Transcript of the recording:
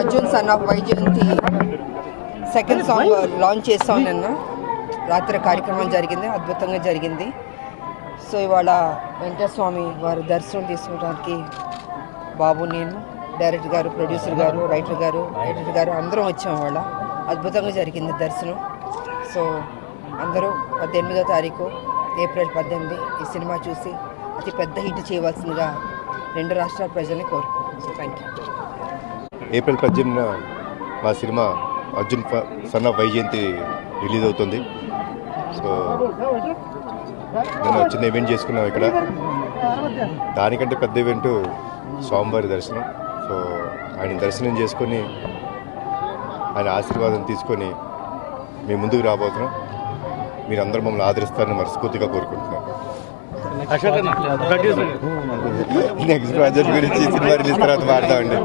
Arjun son of Vyjayanthi second song launch చేస్తాం నిన్న రాత్రి కార్యక్రమం జరిగింది, అద్భుతంగా జరిగింది. సో ఇవాళ వెంకటస్వామి వారి దర్శనం తీసుకోవడానికి బాబు, నేను, డైరెక్టర్ గారు, ప్రొడ్యూసర్ గారు, రైటర్ గారు, ఎడిటర్ గారు అందరం వచ్చాం. ఇవాళ అద్భుతంగా జరిగింది దర్శనం. సో అందరూ 18వ తారీఖు ఏప్రిల్ 18 ఈ సినిమా చూసి అతి పెద్ద హిట్ చేయవలసిందిగా రెండు రాష్ట్రాల ప్రజల్ని కోరుకుంటున్నాను. So thank you. ఏప్రిల్ 18న మా cinema Arjun son of Vyjayanthi release అవుతుంది. సో నేను చిన్న ఈవెంట్ చేసుకున్నాం ఇక్కడ. దానికంటే పెద్ద ఈవెంట్ స్వామివారి దర్శనం. సో ఆయన దర్శనం చేసుకొని ఆయన ఆశీర్వాదం తీసుకొని మేము ముందుకు రాబోతున్నాం. మీరందరూ మమ్మల్ని ఆదరిస్తారని మనస్ఫూర్తిగా కోరుకుంటున్నాం. నెక్స్ట్ ప్రాజెక్ట్ గురించి సినిమా రిలీజ్ తర్వాత మాట్లాడదామండి.